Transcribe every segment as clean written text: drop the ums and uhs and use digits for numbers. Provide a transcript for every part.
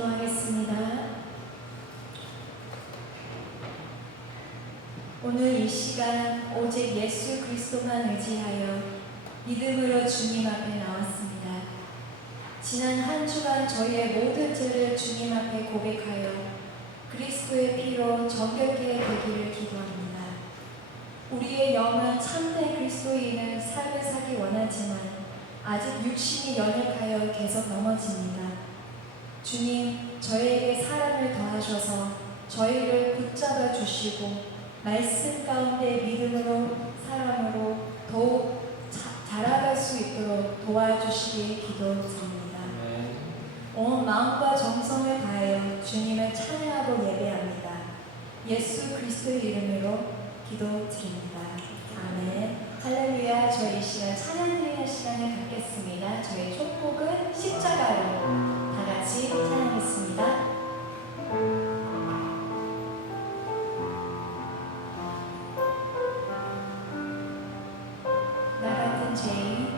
기도하겠습니다. 오늘 이 시간 오직 예수 그리스도만 의지하여 믿음으로 주님 앞에 나왔습니다. 지난 한 주간 저희의 모든 죄를 주님 앞에 고백하여 그리스도의 피로 정결케 되기를 기도합니다. 우리의 영은 참된 그리스도인의 삶을 살기 원하지만 아직 육신이 연약하여 계속 넘어집니다. 주님, 저희에게 사랑을 더하셔서 저희를 붙잡아 주시고 말씀 가운데 믿음으로 사랑으로 더욱 자라갈 수 있도록 도와주시기 기도드립니다. 온 마음과 정성을 다하여 주님을 찬양하고 예배합니다. 예수 그리스도의 이름으로 기도드립니다. 아멘. 할렐루야. 저희 이 시간 찬양드리는 시간을 갖겠습니다. 저희 첫 곡은 십자가로 다 같이 찬양했습니다. 나 같은 죄인,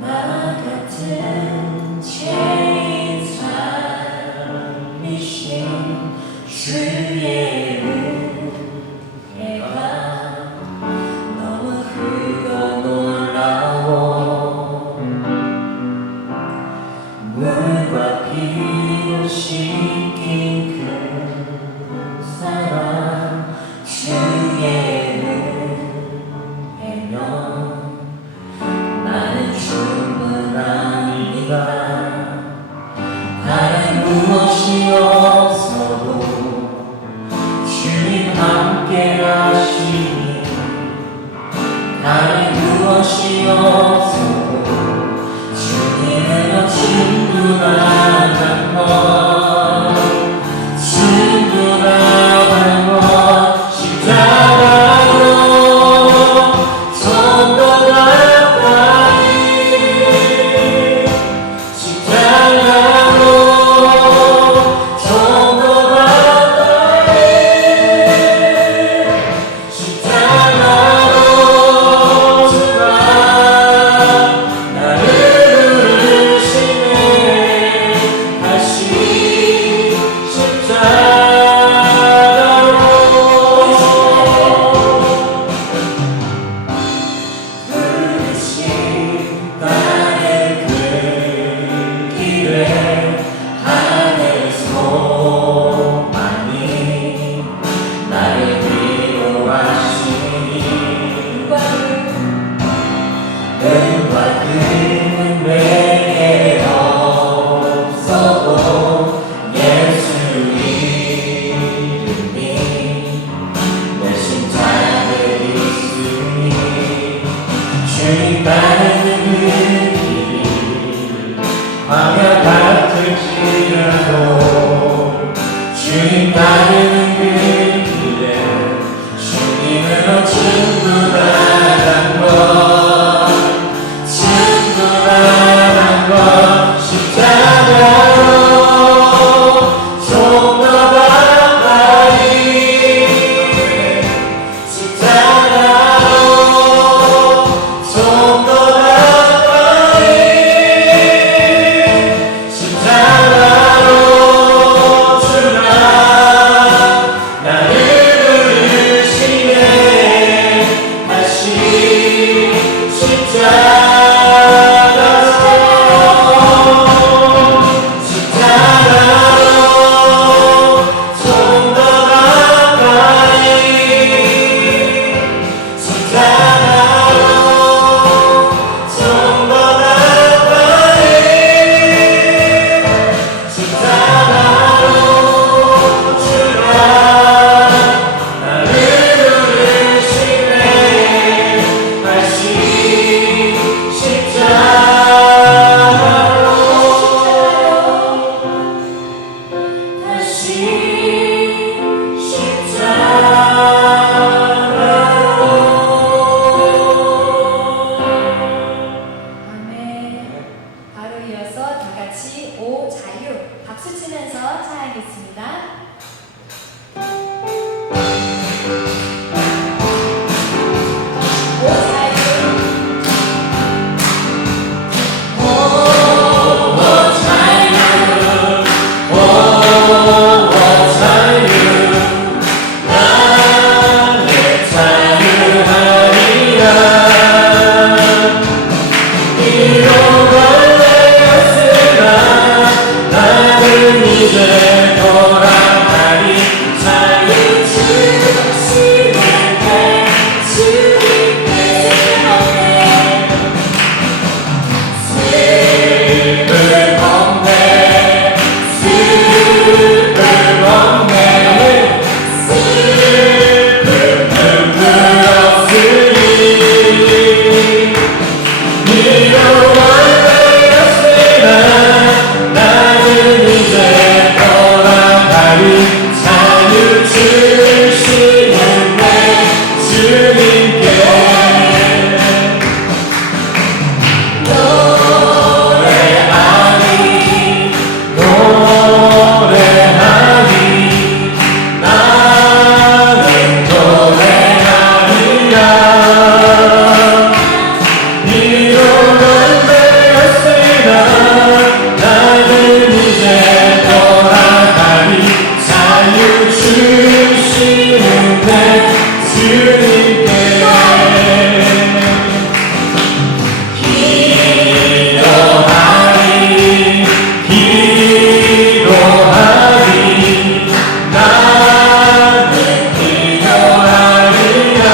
나 같은 죄인 삶이신 주의 은혜가 너무 크고 놀라워 물과 피로 씻긴 그 사랑 주의 은혜면 나는 충분합니다. 다른 무엇이 없어도 주님 함께 하시니 다른 무엇이 없어도 주님은 충분하단 것 충분하단 것 십자가로 좀 더 가까이 십자가로 좀 더 가까이 십자가로 주가 나를 부르시네 다시 십자가로 부르신 나의 그 길에 하늘 소망이 나를 위로하시니 은과 금은 내게 없어도 예수 이름이 내 심장을 있으니 주님 따르는 그 길 광야 같을지라도 주님 따르는 그 길에 주님은 충분하단 것 충분하단 것 십자가로 좀 더 가까이 십자가로 좀 더 가까이 십자가로 주가 나를 부르시네 다시 위로가 되었으나 나는 이제 돌아가리 자유 주시는 내 주님께 슬픔 없네 슬픔 없네 슬픔 눈물 없으니 위로가 되었으나 나는 이제 돌아가리 자유 주시는 내 주님께 노래하리 노래하리 나는 노래하리라 위로가 되었으나 나는 이제 돌아가리 자유 주시는 내 주님께 기도하리 기도하리 나는 기도하리라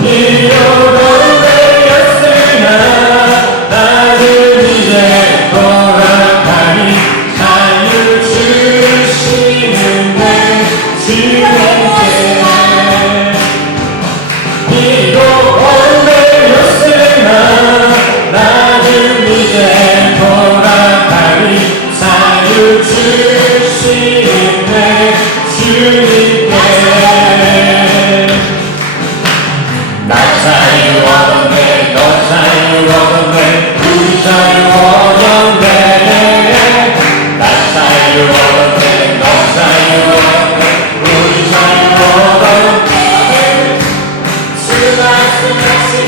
위로가 되었으나 나는 이제 돌아가리 자유 주시는 내 주님께 위로가 되었으나 나는 이제 돌아가리 자유 주시는 내 주님께 나 자유 얻었네 너 자유 얻었네 우리 자유 얻었네 나 자유 얻었네 너 자유 얻었네 우리 자유 얻었네 주 말씀하시길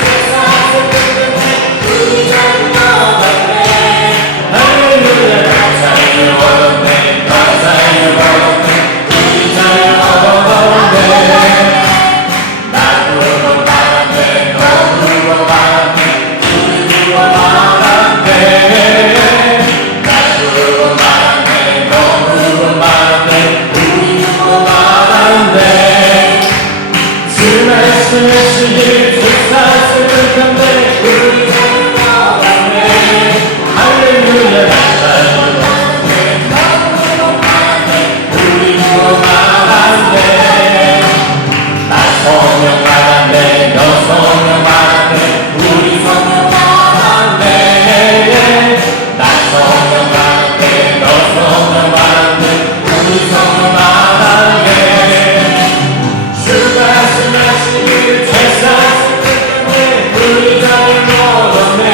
세상을 끝내 우리 자유 얻었네 할렐루야 나 자유 얻었네 나 자유 얻었네 우리 자유 얻었네 나 구원받았네 너 구원받았네 우리 구원받았네 나 구원받았네 너 구원받았네 우리 구원받았네 주 말씀하시길 세상을 끝내 우리 자유 얻었네 할렐루야 나 자유 얻었네 너 구원받았네 우리 구원받았네 나 성령 받았네 너 성령 받았네 우리 성령 받았네 나 성령 받았네 너 성령 받았네 우리 성령 받았네 주 말씀하시길 세상을 끝내 우리 자유 얻었네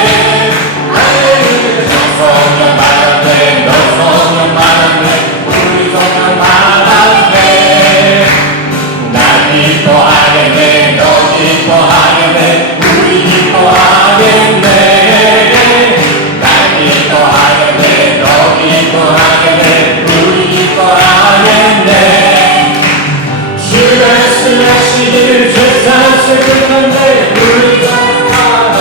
할렐루야 너 성령 받았네 너 성령 받았네 우리 성령 받았네 나 기뻐하겠네 너 기뻐하겠네 우리 기뻐하겠네 나 기뻐하겠네 너 기뻐하겠네 우리 기뻐하겠네 주 말씀하시길 세상을 끝내 우리 기뻐하겠네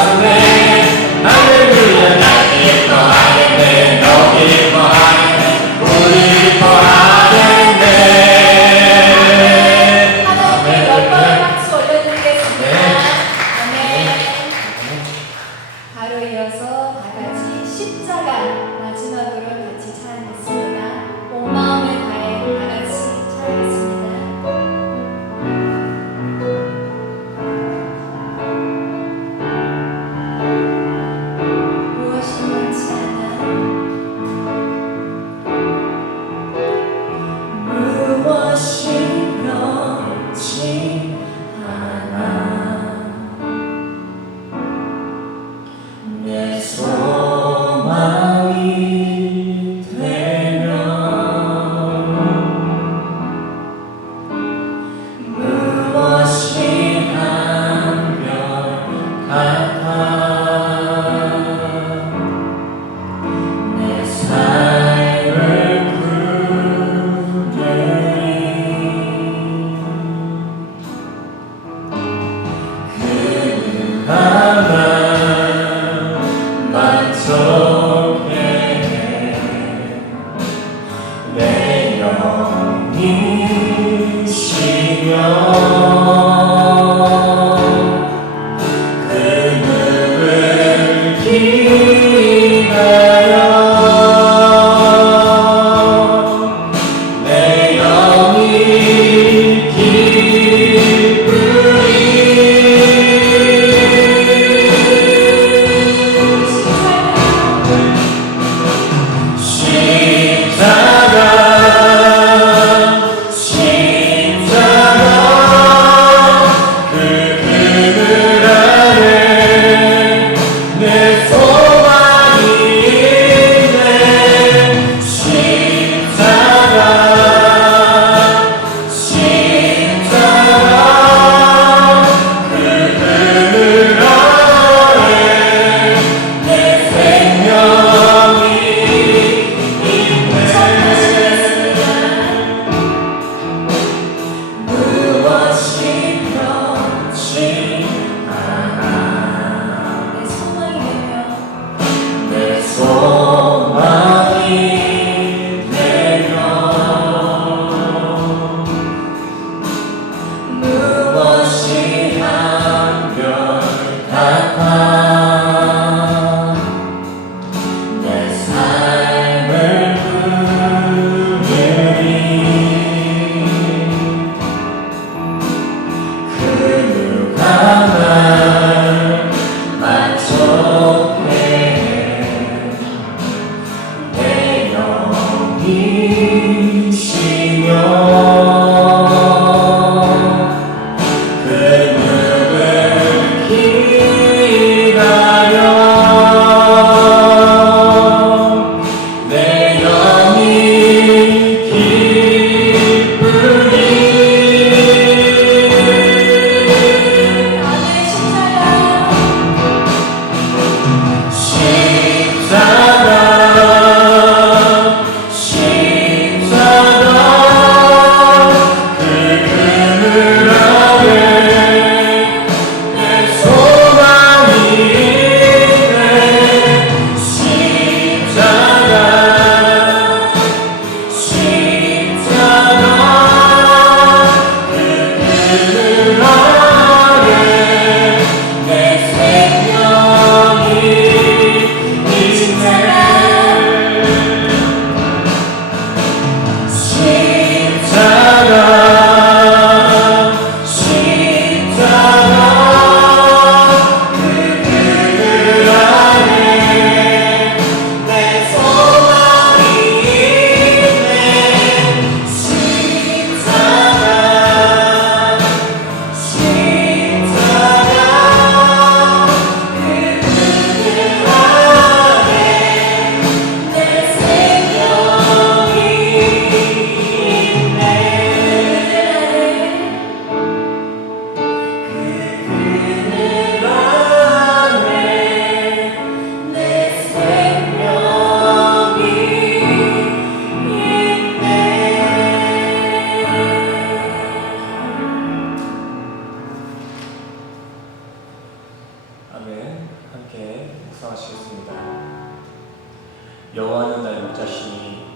여호와는 나의 목자시니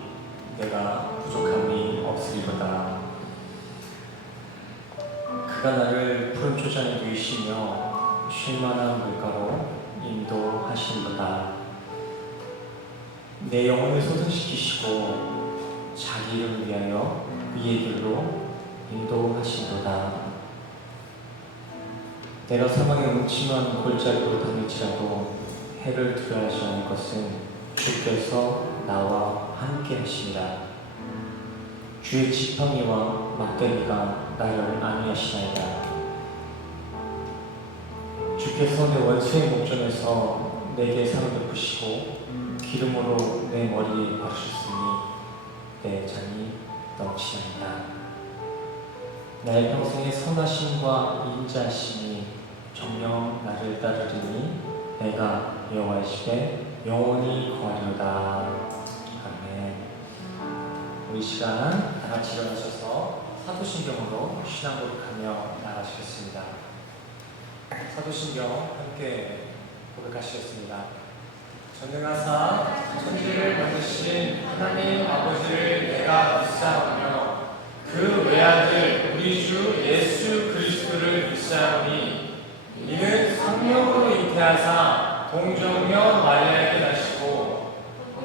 내가 부족함이 없으리로다. 그가 나를 푸른 초장에 누이시며 쉴 만한 물가로 인도하시리로다. 내 영혼을 소생시키시고 자기 이름을 위하여 그의 길로 인도하시리로다. 내가 사망의 음침한 골짜기로 다닐지라도 해를 두려워하지 않을 것은 주께서 나와 함께 하시니라. 주의 지팡이와 막대기가 나를 안위하시나이다. 주께서 내 원수의 목전에서 내게 상을 베푸시고 기름으로 내 머리에 바르셨으니 내 잔이 넘치나이다. 나의 평생의 선하심과 인자하심이 정녕 나를 따르리니 내가 여호와의 집에 영원히 거하리로다. 아멘. 우리 시간 다 같이 일어나셔서 사도신경으로 신앙 고백하며 나가시겠습니다. 사도신경 함께 고백하시겠습니다. 전능하사 천지를 만드신 하나님 아버지를 내가 믿사오며 그 외아들 우리 주 예수 그리스도를 믿사오니 이는 성령으로 잉태하사 공정며 마리아에게 나시고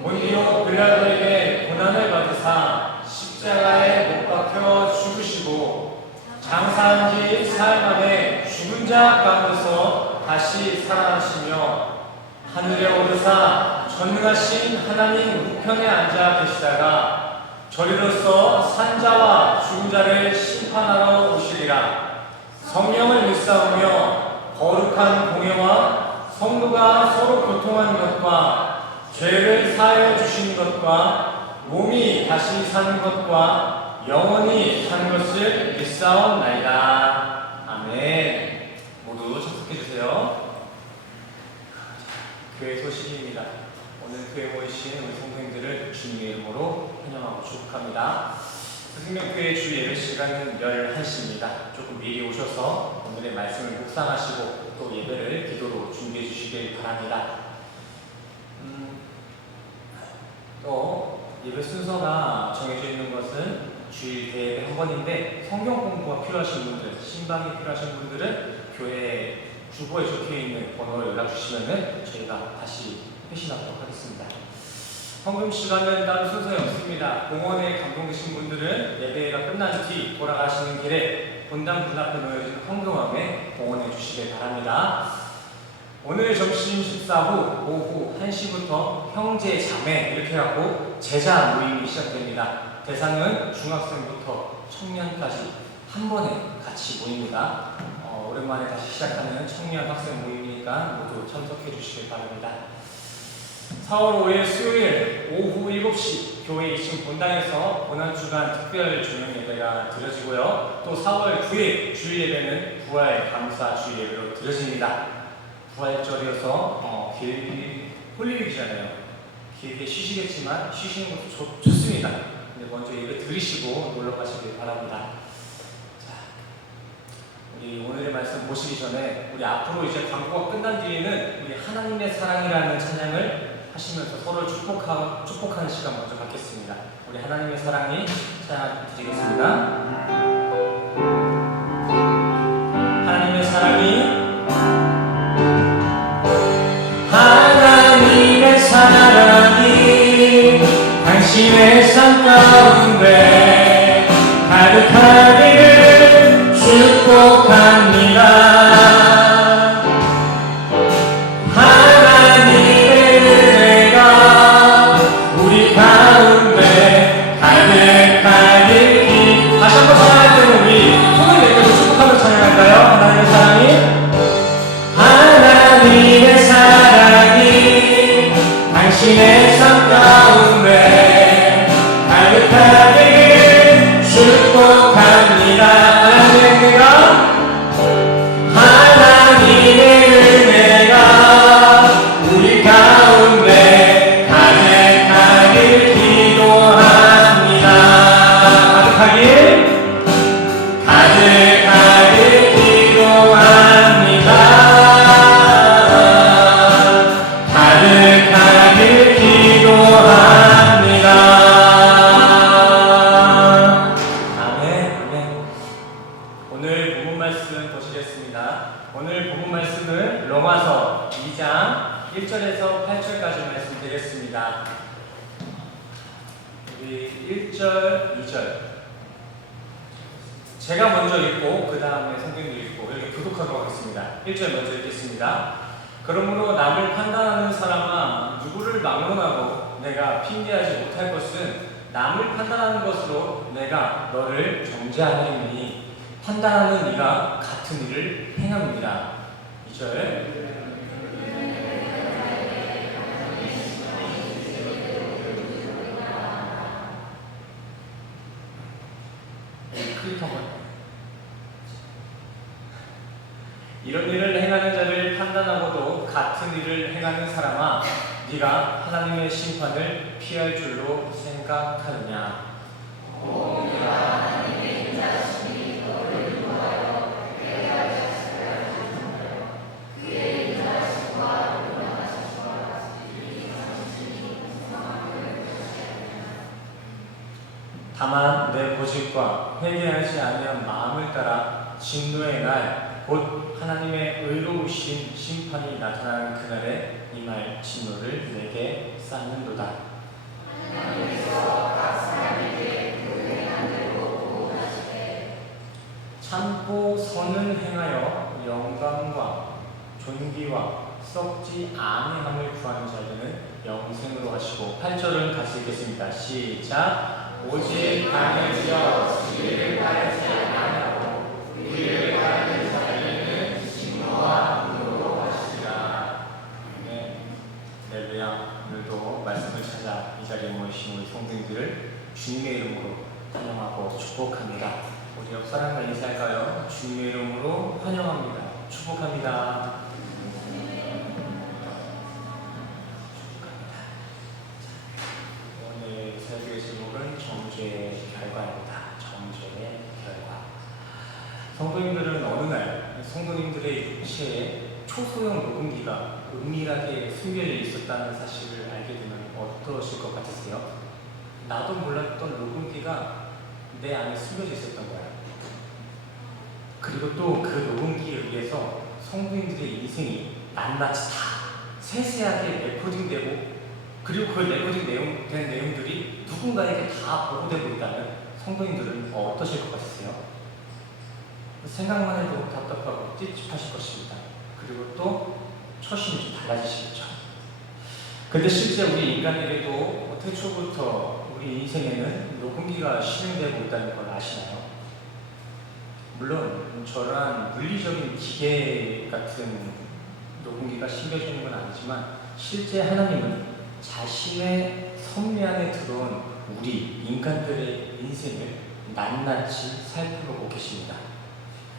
본디오 빌라도에게 고난을 받으사 십자가에 못 박혀 죽으시고 장사한 지 사흘 만에 죽은 자 가운데서 다시 살아나시며 하늘에 오르사 전능하신 하나님 우편에 앉아 계시다가 저리로서 산자와 죽은 자를 심판하러 오시리라. 성령을 믿사오며 거룩한 공예와 성도가 서로 교통하는 것과 죄를 사하여 주시는 것과 몸이 다시 사는 것과 영원히 사는 것을 믿사옵나이다. 아멘. 모두 참석해 주세요. 교회 소식입니다. 오늘 교회 모이신 우리 성도님들을 주님의 이름으로 환영하고 축복합니다. 스승명교회 주 예배 시간은 11시입니다. 조금 미리 오셔서 오늘의 말씀을 묵상하시고 또 예배를 기도로 준비해 주시길 바랍니다. 또 예배 순서가 정해져 있는 것은 주일 대예배 한 번인데 성경 공부가 필요하신 분들, 신방이 필요하신 분들은 교회 주보에 적혀있는 번호로 연락 주시면 저희가 다시 회신하도록 하겠습니다. 헌금 시간은 따로 순서에 없습니다. 공원에 감동되신 분들은 예배가 끝난 뒤 돌아가시는 길에 본당 문 앞에 놓여진 헌금함에 공헌해 주시길 바랍니다. 오늘 점심 식사 후 오후 1시부터 형제, 자매 이렇게 하고 제자 모임이 시작됩니다. 대상은 중학생부터 청년까지 한 번에 같이 모입니다. 오랜만에 다시 시작하는 청년 학생 모임이니까 모두 참석해 주시길 바랍니다. 4월 5일 수요일 오후 7시 교회 2층 본당에서 고난주간 특별 조명 예배가 드려지고요. 또 4월 9일 주일 예배는 부활 감사 주일 예배로 드려집니다. 부활절이어서 홀리일이잖아요. 길게 쉬시겠지만 쉬시는 것도 좋습니다. 근데 먼저 예배 드리시고 놀러 가시길 바랍니다. 우리 오늘의 말씀 보시기 전에 우리 앞으로 이제 광고가 끝난 뒤에는 우리 하나님의 사랑이라는 찬양을 하시면서 서로를 축복하는 시간 먼저 갖겠습니다. 우리 하나님의 사랑이 찬양 드리겠습니다. 하나님의 사랑이 하나님의 사랑이 당신의 삶 가운데 가득하기를 축복합니다. 당신의 삶 가운데 가득하기를 축복합니다. 하나님의 은혜가 우리 가운데 가득하길 기도합니다. 가득하길 기도합니다. 오늘 본문 말씀 보시겠습니다. 오늘 본문 말씀은 로마서 2장 1절에서 8절까지 말씀드리겠습니다. 우리 1절, 2절 제가 먼저 읽고 그 다음에 성경도 읽고 이렇게 교독하도록 하겠습니다. 1절 먼저 읽겠습니다. 그러므로 남을 판단하는 사람아 누구를 막론하고 내가 핑계하지 못할 것은 남을 판단하는 것으로 내가 너를 정죄하리니 판단하는 이가 같은 일을 행함이니라. 2절 이런 일을 행하는 자를 판단하고도 같은 일을 행하는 사람아 네가 하나님의 심판을 피할 줄로 생각하느냐. 다만 내 고집과 회개하지 아니한 마음을 따라 진노의 날 곧 하나님의 의로우신 심판이 나타나는 그날에 임할 진노를 내게 쌓는도다. 참고 선을 행하여 영광과 존귀와 썩지 아니함을 구하는 자들은 영생으로 하시고. 8절은 같이 읽겠습니다. 시작. 오직 강해지어 주를 바라지 아니하고 우리를 바라는 자들에게는 진노와 분노로 하시리라. 네, 할렐루야. 오늘도 말씀을 찾아 이 자리에 모이신 우리 성도님들을 주님의 이름으로 환영하고 축복합니다. 우리 옆 사람과 인사할까요? 주님의 이름으로 환영합니다. 축복합니다. 오늘 설교의 제목은 정죄의 결과입니다. 정죄의 결과. 성도님들은 어느 날 성도님들의 육체에 초소형 녹음기가 은밀하게 숨겨져 있었다는 사실을 알게 되면 어떠실 것 같으세요? 나도 몰랐던 녹음기가 내 안에 숨겨져 있었던 거야. 그리고 또 그 녹음기에 의해서 성도님들의 인생이 낱낱이 다 세세하게 레코딩되고, 그리고 그 레코딩 된 내용들이 누군가에게 다 보고되고 있다면 성도님들은 어떠실 것 같으세요? 생각만 해도 답답하고 찝찝하실 것입니다. 그리고 또 처신이 좀 달라지시겠죠. 근데 실제 우리 인간에게도 태초부터 우리 인생에는 녹음기가 실행되고 있다는 걸 아시나요? 물론 저런 물리적인 기계 같은 녹음기가 심겨지는 건 아니지만 실제 하나님은 자신의 섭리 안에 들어온 우리 인간들의 인생을 낱낱이 살펴보고 계십니다.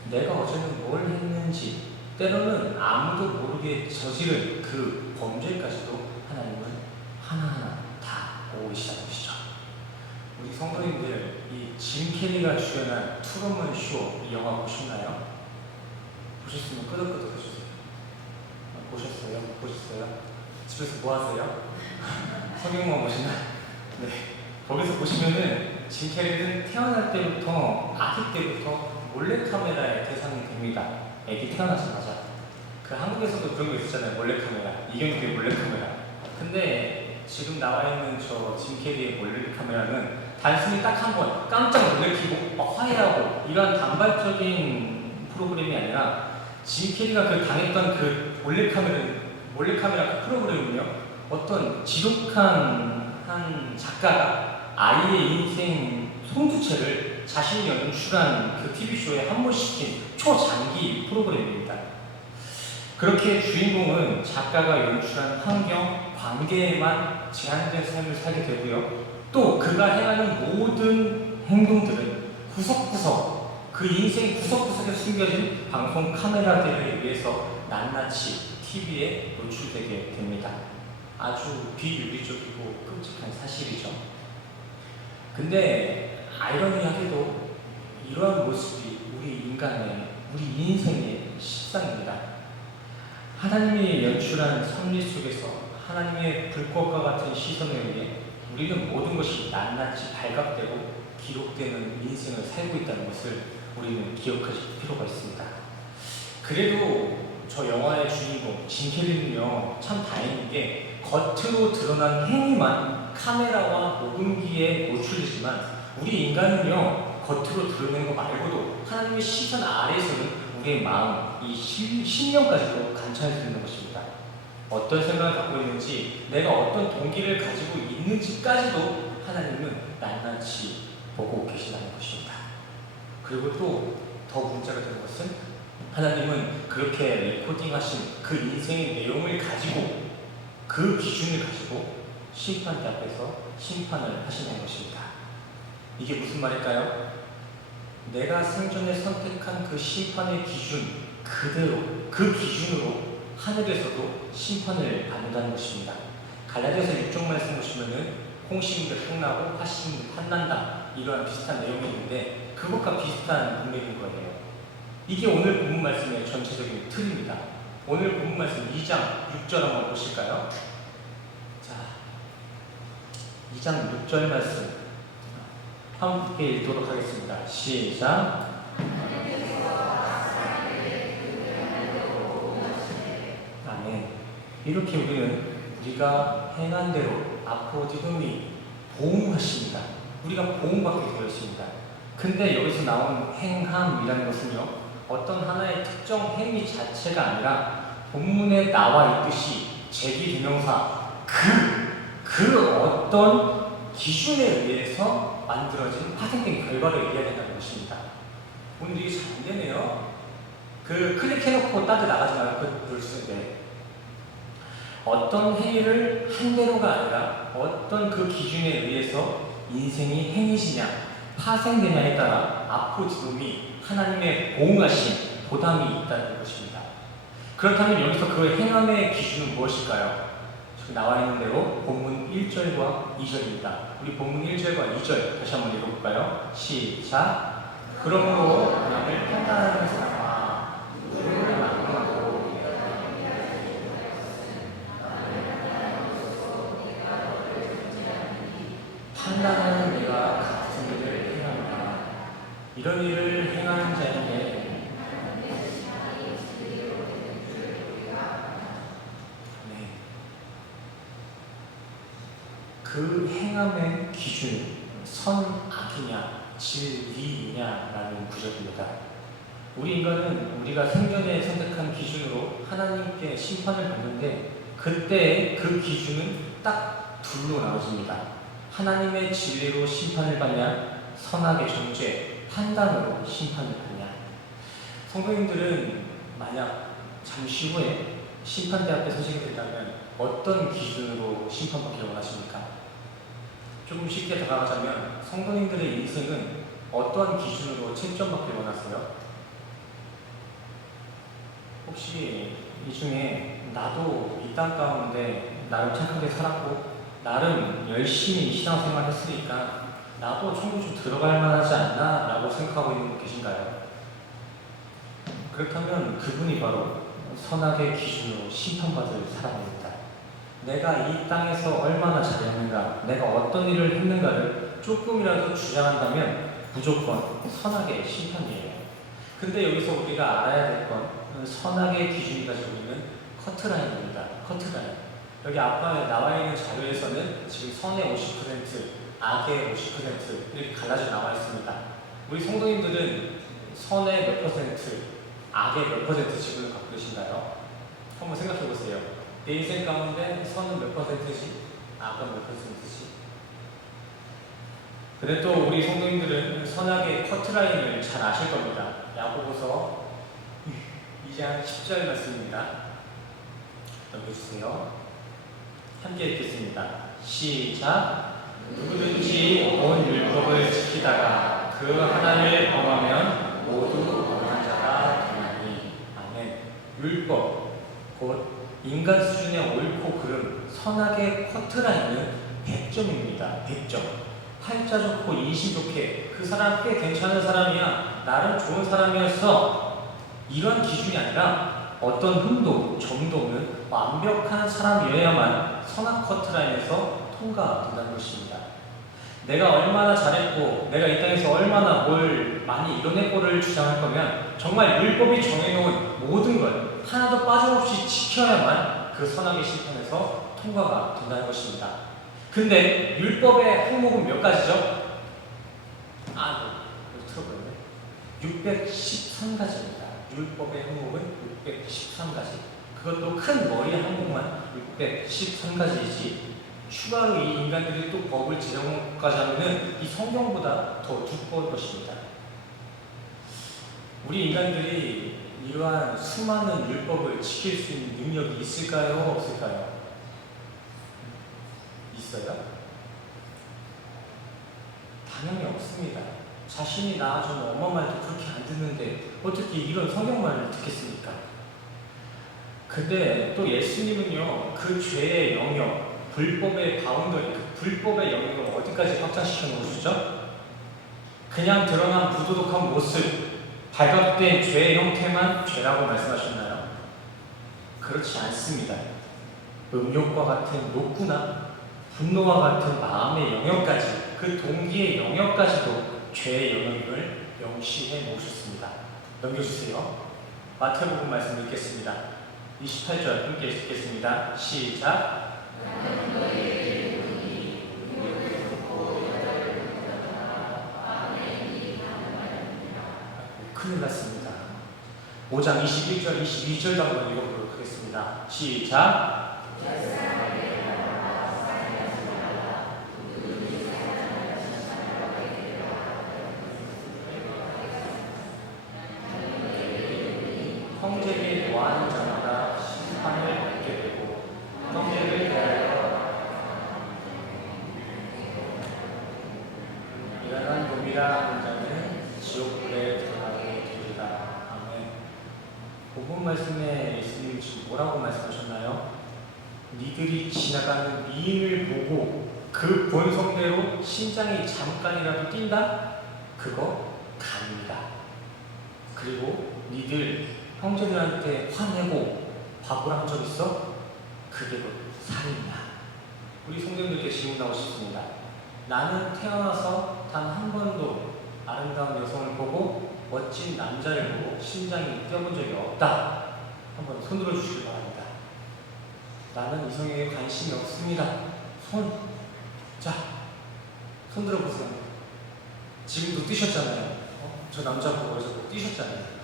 내가 어제는 뭘 했는지, 때로는 아무도 모르게 저지른 그 범죄까지도 하나님은 하나하나 다 보고 계시다는 것이죠. 우리 성도님들, 이 짐 캐리가 주연한 트루먼 쇼 이 영화 보셨나요? 보셨으면 끄덕끄덕 해주세요. 보셨어요? 못 보셨어요? 집에서 뭐 하세요? 성경만 보시나? 네. 거기서 보시면은 짐 캐리는 태어날 때부터, 아기 때부터 몰래카메라의 대상이 됩니다. 애기 태어나자마자. 그 한국에서도 그런 거 있었잖아요. 몰래카메라. 이경규의 몰래카메라. 근데 지금 나와 있는 저 짐 캐리의 몰래카메라는 단순히 딱 한 번 깜짝 놀래키고 막 화해하고 이런 단발적인 프로그램이 아니라, 짐 캐리가 그 당했던 그 몰래카메라 그 프로그램은요, 어떤 지독한 한 작가가 아이의 인생 송두체를 자신이 연출한 그 TV쇼에 함몰시킨 초장기 프로그램입니다. 그렇게 주인공은 작가가 연출한 환경, 관계에만 제한된 삶을 살게 되고요. 또 그가 행하는 모든 행동들은 구석구석, 그 인생 구석구석에 숨겨진 방송 카메라들에 의해서 낱낱이 TV에 노출되게 됩니다. 아주 비윤리적이고 끔찍한 사실이죠. 근데 아이러니하게도 이러한 모습이 우리 인생의 실상입니다. 하나님이 연출한 섭리 속에서 하나님의 불꽃과 같은 시선에 의해 우리는 모든 것이 낱낱이 발각되고 기록되는 인생을 살고 있다는 것을 우리는 기억하실 필요가 있습니다. 그래도 저 영화의 주인공 짐 캐리는요, 참 다행인 게 겉으로 드러난 행위만 카메라와 녹음기에 노출되지만, 우리 인간은요, 겉으로 드러낸 거 말고도 하나님의 시선 아래에서는 우리의 마음, 이 심령까지도 관찰할 수 있는 것입니다. 어떤 생각을 갖고 있는지, 내가 어떤 동기를 가지고 있는지까지도 하나님은 낱낱이 보고 계시다는 것입니다. 그리고 또 더 문제가 되는 것은, 하나님은 그렇게 레코딩하신 그 인생의 내용을 가지고, 그 기준을 가지고 심판대 앞에서 심판을 하시는 것입니다. 이게 무슨 말일까요? 내가 생전에 선택한 그 심판의 기준 그대로, 그 기준으로 하늘에서도 심판을 받는다는 것입니다. 갈라디아서 6장 말씀 보시면은 홍심들 풍나고 화심들 판난다, 이러한 비슷한 내용이 있는데 그것과 비슷한 문맥인 거예요. 이게 오늘 본문 말씀의 전체적인 틀입니다. 오늘 본문 말씀 2장 6절 한번 보실까요? 자, 2장 6절 말씀 함께 읽도록 하겠습니다. 시작. 이렇게 우리가 행한 대로 앞으로 디도니 보응하십니다. 우리가 보응받게 되어 있습니다. 근데 여기서 나온 행함이라는 것은요, 어떤 하나의 특정 행위 자체가 아니라 본문에 나와 있듯이 제기대명사 그 어떤 기준에 의해서 만들어진 파생된 결과를 이야기한다는 것입니다. 오늘 이게 잘 안 되네요. 클릭해놓고 딴 데 나가지 말고 글 쓰는데, 어떤 행위를 한 대로가 아니라 어떤 그 기준에 의해서 인생이 행해지냐, 파생되냐에 따라 앞으로 지금이 하나님의 보응하신 보담이 있다는 것입니다. 그렇다면 여기서 그 행함의 기준은 무엇일까요? 지금 나와 있는 대로 본문 1절과 2절입니다. 우리 본문 1절과 2절 다시 한번 읽어볼까요? 시작. 그러므로 하나님을 판단하는 사람아, 판단하는 네가 같은 일을 행한다. 이런 일을 행하는 자에게 그 행함의 기준은 선악이냐 진리이냐라는 구절입니다. 우리 인간은 우리가 생전에 선택한 기준으로 하나님께 심판을 받는데, 그때 그 기준은 딱 둘로 나눠집니다. 하나님의 진리로 심판을 받냐, 선악의 정죄 판단으로 심판을 받냐. 성도님들은 만약 잠시 후에 심판대 앞에 서시게 된다면 어떤 기준으로 심판받기를 원하십니까? 조금 쉽게 다가가자면 성도님들의 인생은 어떠한 기준으로 채점받기를 원하세요? 혹시 이 중에 나도 이 땅 가운데 나름 착하게 살았고 나름 열심히 신앙생활 했으니까 나도 천국 좀 들어갈 만하지 않나? 라고 생각하고 있는 분 계신가요? 그렇다면 그분이 바로 선악의 기준으로 심판받을 사람입니다. 내가 이 땅에서 얼마나 잘했는가, 내가 어떤 일을 했는가를 조금이라도 주장한다면 무조건 선악의 심판이에요. 근데 여기서 우리가 알아야 될 건 선악의 기준이 가지고 있는 커트라인입니다. 커트라인. 여기 앞에 나와 있는 자료에서는 지금 선의 50%, 악의 50% 이렇게 갈라져 나와 있습니다. 우리 성도님들은 선의 몇 퍼센트, 악의 몇 퍼센트 지금 갖고 계신가요? 한번 생각해 보세요. 내 인생 가운데 선은 몇 퍼센트지? 악은 몇 퍼센트지? 근데 또 우리 성도님들은 선악의 커트라인을 잘 아실 겁니다. 야고보서 2장 10절 말씀입니다. 넘겨주세요. 함께 읽겠습니다. 시작. 누구든지 온 율법을 지키다가 그 하나를 범하면 모두 범한 자가 되나니. 아멘. 율법, 곧 인간 수준의 옳고 그름, 선악의 커트라인은 100점입니다. 100점. 팔자 좋고 인심 좋게 그 사람 꽤 괜찮은 사람이야, 나름 좋은 사람이었어, 이런 기준이 아니라 어떤 흠도 점도 없는 완벽한 사람이어야만 선악 커트라인에서 통과된다는 것입니다. 내가 얼마나 잘했고 내가 이 땅에서 얼마나 뭘 많이 이뤄냈고를 주장할 거면 정말 율법이 정해놓은 모든 걸 하나도 빠짐없이 지켜야만 그 선악의 심판에서 통과가 된다는 것입니다. 근데 율법의 항목은 몇 가지죠? 틀어버렸네. 613가지입니다. 율법의 항목은 613가지. 그것도 큰 머리 항목만 613가지이지 추가로 이 인간들이 또 법을 제정까지 하면은 이 성경보다 더 두꺼울 것입니다. 우리 인간들이 이러한 수많은 율법을 지킬 수 있는 능력이 있을까요? 없을까요? 있어요? 당연히 없습니다. 자신이 낳아준 엄마 말도 그렇게 안 듣는데 어떻게 이런 성경 말을 듣겠습니까? 근데 또 예수님은요, 그 죄의 영역, 불법의 바운더리, 그 불법의 영역을 어디까지 확장시켜 놓으시죠? 그냥 드러난 부도덕한 모습, 발각된 죄의 형태만 죄라고 말씀하셨나요? 그렇지 않습니다. 음욕과 같은 욕구나 분노와 같은 마음의 영역까지, 그 동기의 영역까지도 죄의 영역을 명시해 놓으셨습니다. 넘겨주세요. 마태복음 말씀 읽겠습니다. 28절 함께 읽겠습니다. 시작. 큰일 났습니다. 5장 21절, 22절도 한번 읽어보도록 하겠습니다. 시작. 형제를 노하는 자마다 심판을 받게 되고 형제를 대하여 미련한 놈이라 하는 자는 지옥불에 들어가게 되리라. 아멘. 본문 말씀에 예수님이 지금 뭐라고 말씀하셨나요? 니들이 지나가는 미인을 보고 그 본성대로 심장이 잠깐이라도 뛴다? 그거 간이다. 그리고 니들 형제들한테 화내고 바보를 한 적 있어? 그게 곧 살인이야. 우리 성도님들께 질문하고 싶습니다. 나는 태어나서 단 한 번도 아름다운 여성을 보고 멋진 남자를 보고 심장이 뛰어본 적이 없다. 한번 손 들어주시기 바랍니다. 나는 이성에게 관심이 없습니다. 손. 자, 손 들어보세요. 지금도 뛰셨잖아요. 저 남자 보고 그래서 뛰셨잖아요.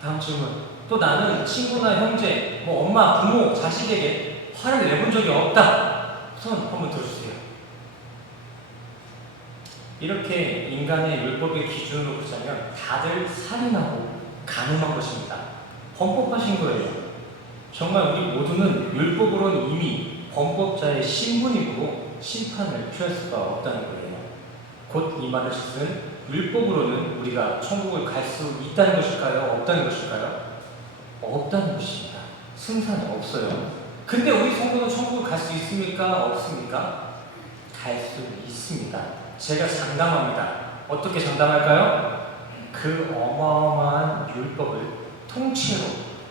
다음 질문. 또 나는 친구나 형제, 엄마, 부모, 자식에게 화를 내본 적이 없다. 손 한번 들어주세요. 이렇게 인간의 율법의 기준으로 보자면 다들 살인하고 간음한 것입니다. 범법하신 거예요. 정말 우리 모두는 율법으로는 이미 범법자의 신분이므로 심판을 피할 수가 없다는 거예요. 곧 이 말을 뜻은 율법으로는 우리가 천국을 갈 수 있다는 것일까요? 없다는 것일까요? 없다는 것입니다. 승산이 없어요. 근데 우리 성도는 천국을 갈 수 있습니까? 없습니까? 갈 수 있습니다. 제가 장담합니다. 어떻게 장담할까요? 그 어마어마한 율법을 통째로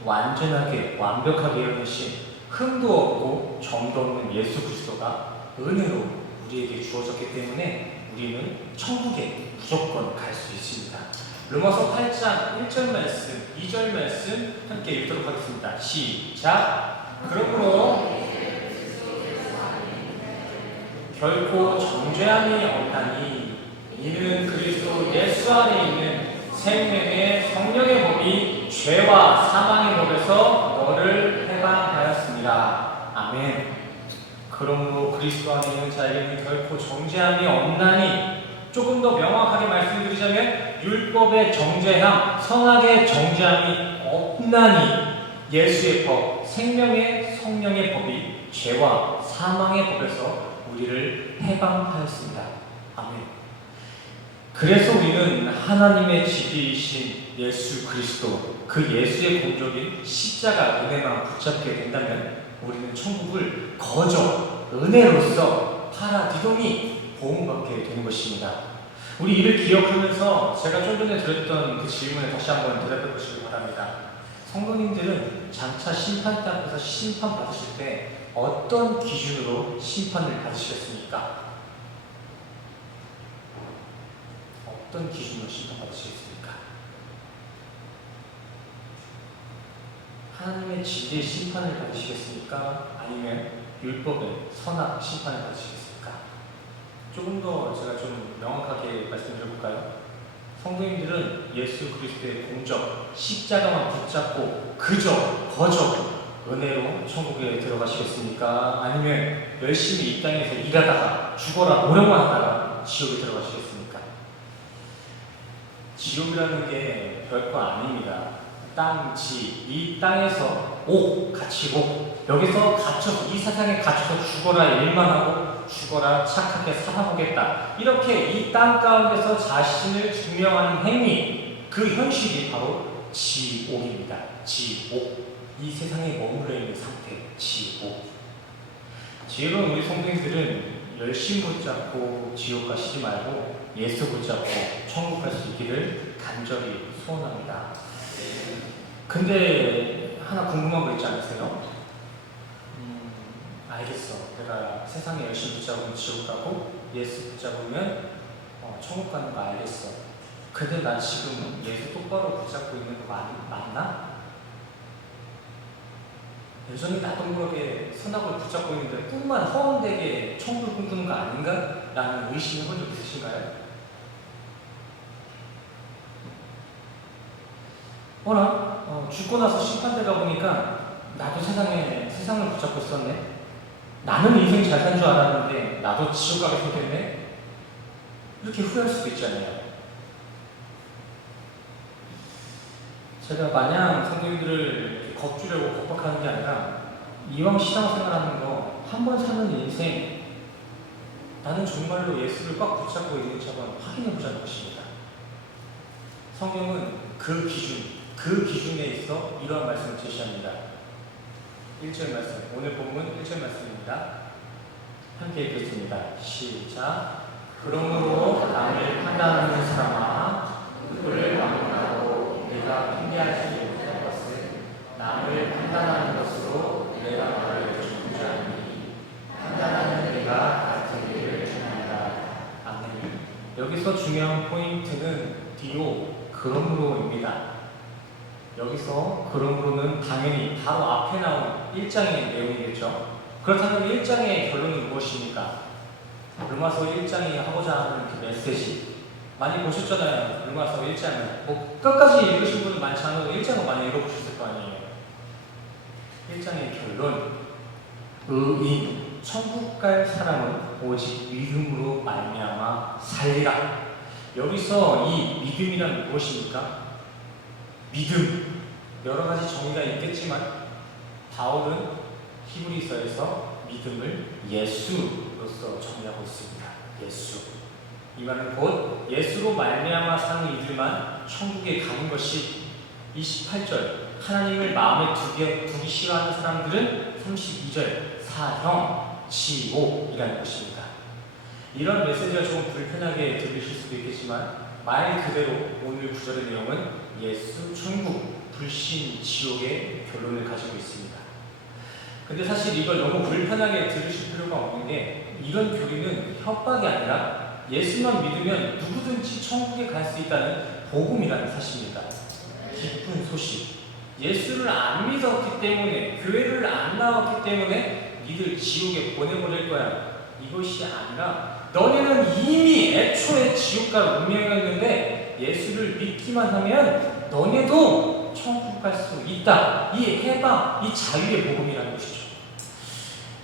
완전하게 완벽하게 이루신 흠도 없고 점도 없는 예수 그리스도가 은혜로 우리에게 주어졌기 때문에 우리는 천국에 무조건 갈 수 있습니다. 로마서 8장 1절 말씀, 2절 말씀 함께 읽도록 하겠습니다. 시작. 그러므로 결코 정죄함이 없나니 이는 그리스도 예수 안에 있는 생명의 성령의 법이 죄와 사망의 법에서 너를 해방하였습니다. 아멘. 그러므로 그리스도 안에 있는 자에게는 결코 정죄함이 없나니, 조금 더 명확하게 말씀드리자면 율법의 정죄함, 선악의 정죄함이 없나니 예수의 법, 생명의 성령의 법이 죄와 사망의 법에서 우리를 해방하였습니다. 아멘. 그래서 우리는 하나님의 지비이신 예수 그리스도, 그 예수의 공적인 십자가 은혜만 붙잡게 된다면 우리는 천국을 거저 은혜로서 파라디동이 보험받게 되는 것입니다. 우리 이를 기억하면서 제가 좀 전에 드렸던 그 질문에 다시 한번 대답해 보시기 바랍니다. 성도님들은 장차 심판대 앞에서 심판받으실 때 어떤 기준으로 심판을 받으시겠습니까? 어떤 기준으로 심판받으시겠습니까? 하나님의 지혜의 심판을 받으시겠습니까? 아니면 율법의 선악 심판을 받으시겠습니까? 조금 더 제가 좀 명확하게 말씀드려볼까요? 성도님들은 예수 그리스도의 공적, 십자가만 붙잡고 거저 은혜로 천국에 들어가시겠습니까? 아니면 열심히 이 땅에서 일하다가 죽어라 노력만 하다가 지옥에 들어가시겠습니까? 지옥이라는 게 별거 아닙니다. 땅, 지, 이 땅에서 갇히고 여기서 갇혀서 이 세상에 갇혀서 죽어라 일만 하고 죽어라 착하게 살아보겠다, 이렇게 이 땅 가운데서 자신을 증명하는 행위, 그 현실이 바로 지옥입니다. 지옥. 이 세상에 머물러 있는 상태, 지옥. 지혜로운 우리 성도님들은 열심히 붙잡고 지옥 가시지 말고 예수 붙잡고 천국 갈 수 있기를 간절히 소원합니다. 근데 하나 궁금한 거 있지 않으세요? 알겠어. 내가 세상에 열심히 붙잡으면 지옥 가고 예수 붙잡으면 천국 가는 거 알겠어. 근데 나 지금 예수 똑바로 붙잡고 있는 거 맞나? 여전히 나도 모르게 선악을 붙잡고 있는데 꿈만 허황되게 천국을 꿈꾸는 거 아닌가? 라는 의심해 본 적 있으신가요? 죽고 나서 심판대 가보니까 나도 세상을 붙잡고 있었네. 나는 인생 잘 산 줄 알았는데 나도 지옥 가게 생겼네. 이렇게 후회할 수도 있잖아요. 제가 마냥 성도님들을 겁주려고 겁박하는 게 아니라 이왕 신앙생활하는 거 한 번 사는 인생 나는 정말로 예수를 꽉 붙잡고 있는지 한번 확인해보자는 것입니다. 성경은 그 기준에 있어 이러한 말씀을 제시합니다. 1절 말씀, 오늘 본문 1절 말씀입니다. 함께 읽겠습니다. 시작. 그러므로 남을 판단하는 사람아, 누구를 막론하고 내가 핑계하지 못할 것을 남을 판단하는 것으로 내가 너를 중주하니 판단하는 내가 같은 일을 행한다. 아멘. 여기서 중요한 포인트는 디오 그러므로입니다. 여기서 그러므로는 당연히 바로 앞에 나온 1장의 내용이겠죠. 그렇다면 1장의 결론은 무엇입니까? 로마서 1장이 하고자 하는 그 메시지 많이 보셨잖아요. 로마서 1장을 끝까지 읽으신 분은 많지 않아도 1장은 많이 읽어보셨을 거 아니에요. 1장의 결론, 의인, 천국 갈 사람은 오직 믿음으로 말미암아 살리라. 여기서 이 믿음이란 무엇입니까? 믿음, 여러 가지 정의가 있겠지만 바울은 히브리서에서 믿음을 예수로서 정의하고 있습니다. 예수. 이 말은 곧 예수로 말미암아 사는 이들만 천국에 가는 것이 28절 하나님을 마음에 두기 싫어하는 사람들은 32절 사형, 지옥이라는 것입니다. 이런 메시지가 조금 불편하게 들리실 수도 있겠지만 말 그대로 오늘 구절의 내용은 예수, 천국, 불신, 지옥의 결론을 가지고 있습니다. 근데 사실 이걸 너무 불편하게 들으실 필요가 없는 게 이런 교리는 협박이 아니라 예수만 믿으면 누구든지 천국에 갈 수 있다는 복음이라는 사실입니다. 기쁜 소식. 예수를 안 믿었기 때문에, 교회를 안 나왔기 때문에 니들 지옥에 보내버릴 거야. 이것이 아니라 너네는 이미 애초에 지옥 갈 운명이었는데 예수를 믿기만 하면 너네도 천국 갈 수 있다. 이 해방, 이 자유의 복음이라는 것이죠.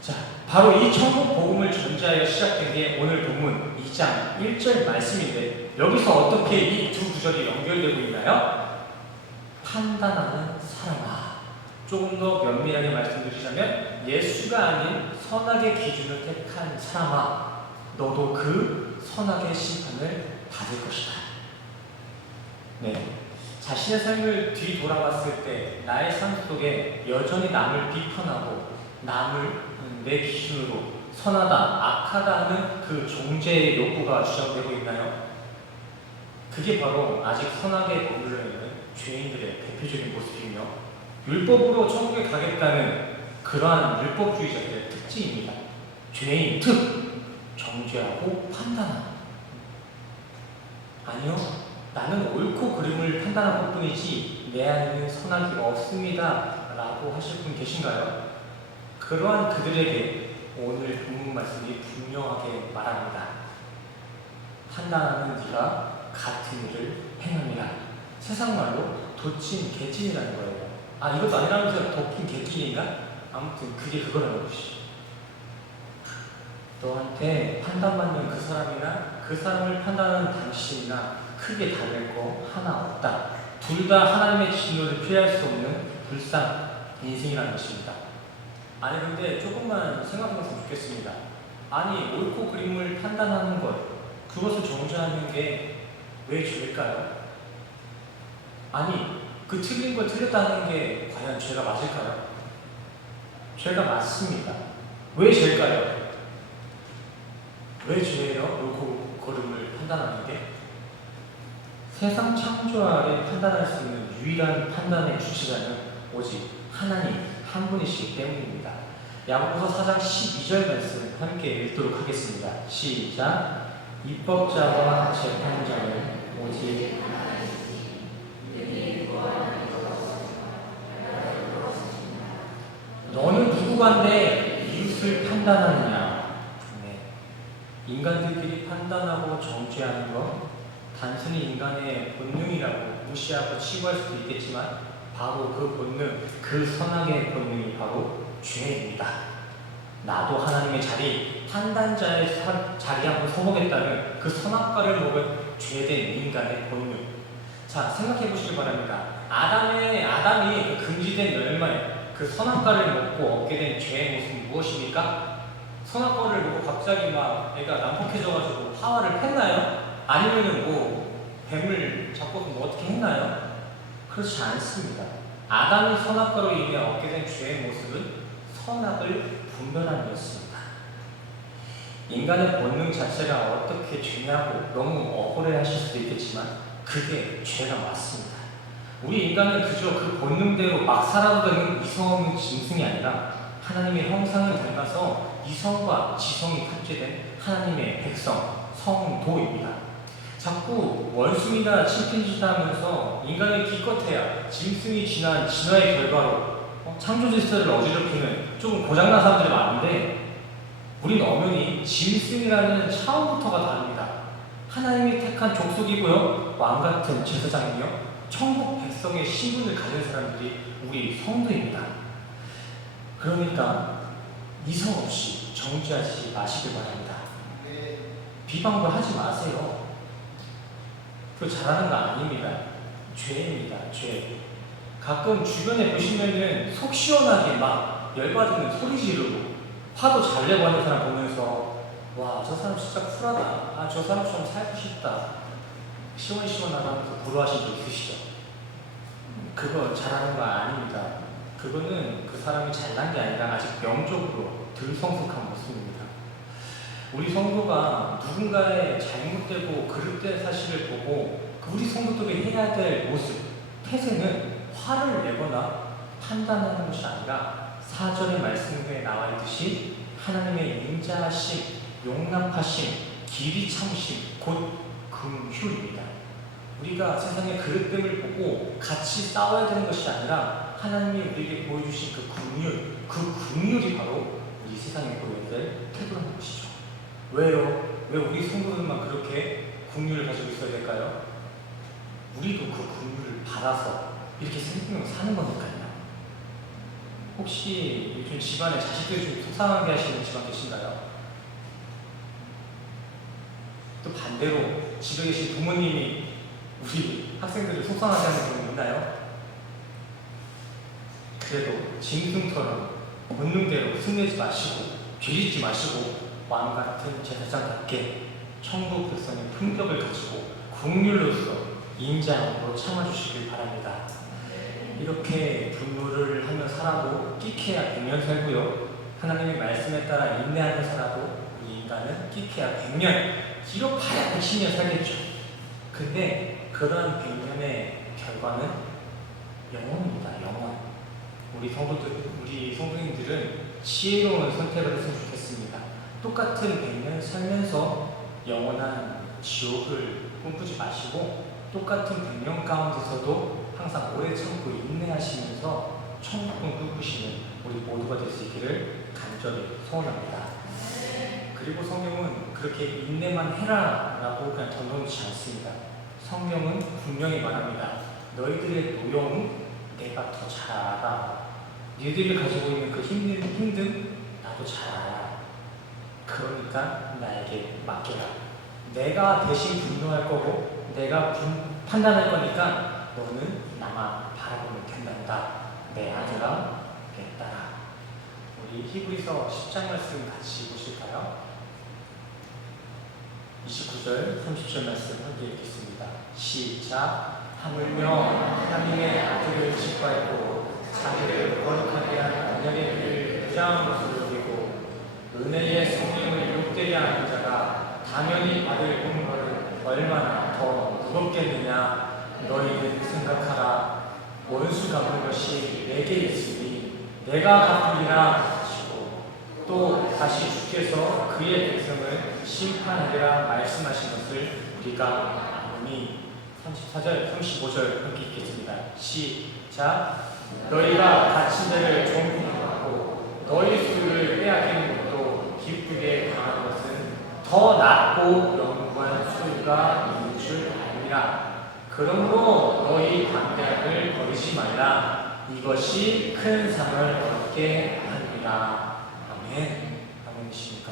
자, 바로 이 천국 복음을 전제하여 시작된 게 오늘 본문 2장 1절 말씀인데 여기서 어떻게 이 두 구절이 연결되고 있나요? 판단하는 사람아. 조금 더 면밀하게 말씀드리자면 예수가 아닌 선악의 기준을 택한 사람아, 너도 그 선악의 심판을 받을 것이다. 네, 자신의 삶을 뒤돌아봤을 때 나의 삶 속에 여전히 남을 비판하고 남을 내 기준으로 선하다, 악하다 하는 그 종죄의 욕구가 주장되고 있나요? 그게 바로 아직 선악의 법률에 있는 죄인들의 대표적인 모습이며 율법으로 천국에 가겠다는 그러한 율법주의자들의 특징입니다. 죄인, 특, 정죄하고 판단하는. 아니요, 나는 옳고 그름을 판단한 것뿐이지 내 안에는 선악이 없습니다 라고 하실 분 계신가요? 그러한 그들에게 오늘 본문 말씀이 분명하게 말합니다. 판단하는 네가 같은 일을 행함이라. 세상 말로 도친 개찐이라는 거예요. 아, 이것도 아니라면서 도친 개찐인가? 아무튼 그게 그거라는 것이죠. 너한테 판단받는 그 사람이나 그 사람을 판단하는 당신이나 크게 다를 거 하나 없다. 둘 다 하나님의 진노를 피할 수 없는 불쌍 인생이라는 것입니다. 아니 근데 조금만 생각해봤으면 좋겠습니다. 아니 옳고 그름을 판단하는 것, 그것을 정죄하는 게 왜 죄일까요? 아니 그 틀린 걸 틀렸다는 게 과연 죄가 맞을까요? 죄가 맞습니다. 왜 죄일까요? 왜 죄예요? 옳고 그름을 판단하는 게? 세상 창조 아래 판단할 수 있는 유일한 판단의 주체자는 오직 하나님 한 분이시기 때문입니다. 야고보서 4장 12절 말씀 함께 읽도록 하겠습니다. 시작. 입법자와 재판자는 오직 인간의 이웃을 판단하느냐? 네. 인간들끼리 판단하고 정죄하는 것, 단순히 인간의 본능이라고 무시하고 치부할 수도 있겠지만 바로 그 본능, 그 선악의 본능이 바로 죄입니다. 나도 하나님의 자리, 판단자의 자리에 한번 서보겠다는 그 선악과를 먹은 죄된 인간의 본능. 자, 생각해 보시기 바랍니다. 아담이 그 금지된 열매, 그 선악과를 먹고 얻게 된 죄의 모습은 무엇입니까? 선악과를 먹고 갑자기 막 애가 난폭해져가지고 하와를 팼나요? 아니면은 뭐 뱀을 잡고 뭐 어떻게 했나요? 그렇지 않습니다. 아담이 선악과로 인해 얻게 된 죄의 모습은 선악을 분별하는 것입니다. 인간의 본능 자체가 어떻게 죄냐고 너무 억울해하실 수도 있겠지만 그게 죄가 맞습니다. 우리 인간은 그저 그 본능대로 막 살아도 되는 이성 없는 짐승이 아니라 하나님의 형상을 닮아서 이성과 지성이 탑재된 하나님의 백성, 성도입니다. 자꾸 원숭이나 침팬지다 하면서 인간을 기껏해야 짐승이 지난 진화의 결과로 창조 질서를 어지럽히는 조금 고장난 사람들이 많은데 우린 엄연히 짐승이라는 차원부터가 다릅니다. 하나님이 택한 족속이고요, 왕같은 제사장이며 천국 백성의 신분을 가진 사람들이 우리 성도입니다. 그러니까 이성 없이 정죄하지 마시길 바랍니다. 비방도 하지 마세요. 그거 잘하는 거 아닙니다. 죄입니다. 죄. 가끔 주변에 보시면은 속 시원하게 막 열받으면 소리 지르고 화도 잘 내고 하는 사람 보면서 와, 저 사람 진짜 쿨하다. 아, 저 사람처럼 살고 싶다. 시원시원하다 하면서 부러워하신 적 있으시죠? 그거 잘하는 거 아닙니다. 그거는 그 사람이 잘난 게 아니라 아직 영적으로 덜 성숙한 모습입니다. 우리 성도가 누군가의 잘못되고 그릇된 사실을 보고 우리 성도들이 해야 될 모습, 태세는 화를 내거나 판단하는 것이 아니라 4절의 말씀에 나와 있듯이 하나님의 인자하심, 용납하심, 길이 참으심, 곧 긍휼입니다. 우리가 세상의 그릇됨을 보고 같이 싸워야 되는 것이 아니라 하나님이 우리에게 보여주신 그 긍휼, 그 긍휼이 바로 우리 세상에 보여야 될 태도라는 것이죠. 왜요? 왜 우리 성도들만 그렇게 긍휼을 가지고 있어야 될까요? 우리도 그 긍휼을 받아서 이렇게 생명 사는 거니까요. 혹시 요즘 집안에 자식들이 좀 속상하게 하시는 집안 계신가요? 또 반대로 집에 계신 부모님이 우리 학생들을 속상하게 하는 경우 있나요? 그래도 짐승처럼 본능대로 승내지 마시고 죄짓지 마시고 왕같은 제사장답게 천국 백성의 품격을 가지고 긍휼로서 인자함으로 참아주시길 바랍니다. 이렇게 분노를 하며 살아도 끼케야 100년 살고요, 하나님의 말씀에 따라 인내하며 살아도 우리 인간은 끼케야 100년, 길어봐야 110년 살겠죠. 근데 그러한 100년의 결과는 영원입니다. 영원. 우리 성도님들은 지혜로운 선택을 했으면 좋겠습니다. 똑같은 100년 살면서 영원한 지옥을 꿈꾸지 마시고 똑같은 100년 가운데서도 항상 오래 참고 인내하시면서 천국을 꿈꾸시는 우리 모두가 될 수 있기를 간절히 소원합니다. 그리고 성경은 그렇게 인내만 해라 라고 그냥 던져놓지 않습니다. 성경은 분명히 말합니다. 너희들의 노여움 내가 더 잘 알아. 너희들이 가지고 있는 그 힘든 나도 잘 알아. 그러니까 나에게 맡겨라. 내가 대신 분노할 거고 내가 판단할 거니까 너는 나만 바라보면 된단다. 내 아들아, 내 딸아. 우리 히브리서 10장 말씀 같이 보실까요? 29절, 30절 말씀 함께 읽겠습니다. 시작. 하물며 하나님의 아들을 직과했고 자기를 거룩하게 한 언약의 길을 부정한 것으로 여기고 은혜의 성령을 욕되게 하는 자가 당연히 받을 공로를 얼마나 더 무겁겠느냐. 너희는 생각하라. 원수 갚는 것이 내게 있으니 내가 갚으리라 하시고 또 다시 주께서 그의 백성을 심판하리라 말씀하신 것을 우리가 아노니. 34절, 35절 함께 읽겠습니다. 시작. 너희가 갇힌 자를 종국하고 너희 수를 빼앗기는 것도 기쁘게 당하는 것은 더 낫고 영구한 수가 있는 줄 알미라. 그러므로 너희 방대학을 버리지 말라. 이것이 큰 상을 얻게 합니다. 아멘. 아멘이십니까?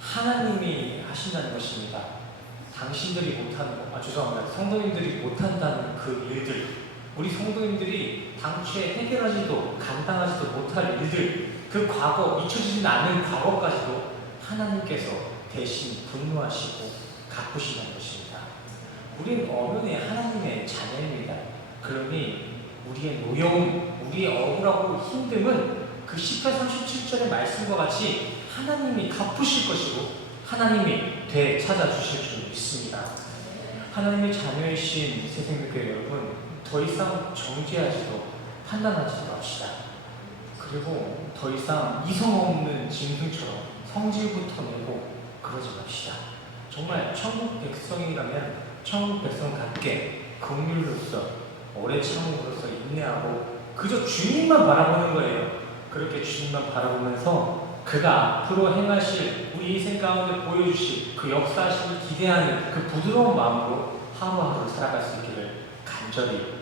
하나님이 하신다는 것입니다. 당신들이 못하는 것, 죄송합니다. 성도님들이 못한다는 그 일들, 우리 성도님들이 당초에 해결하지도 감당하지도 못할 일들, 그 과거, 잊혀지지 않는 과거까지도 하나님께서 대신 분노하시고 갚으신다는 것입니다. 우리는 엄연히 하나님의 자녀입니다. 그러니 우리의 노여움, 우리의 억울하고 힘듦은 그 10편 37절의 말씀과 같이 하나님이 갚으실 것이고 하나님이 되찾아주실 줄 믿습니다. 하나님의 자녀이신 새생명교회 여러분, 더 이상 정죄하지도 판단하지도 맙시다. 그리고 더 이상 이성 없는 짐승처럼 성질부터 내고 그러지 맙시다. 정말 천국 백성이라면 천국 백성답게 긍휼로서 오래 참음으로써 인내하고 그저 주님만 바라보는 거예요. 그렇게 주님만 바라보면서 그가 앞으로 행하실 우리 인생 가운데 보여주실 그 역사하심을 기대하는 그 부드러운 마음으로 하루하루 살아갈 수 있기를 간절히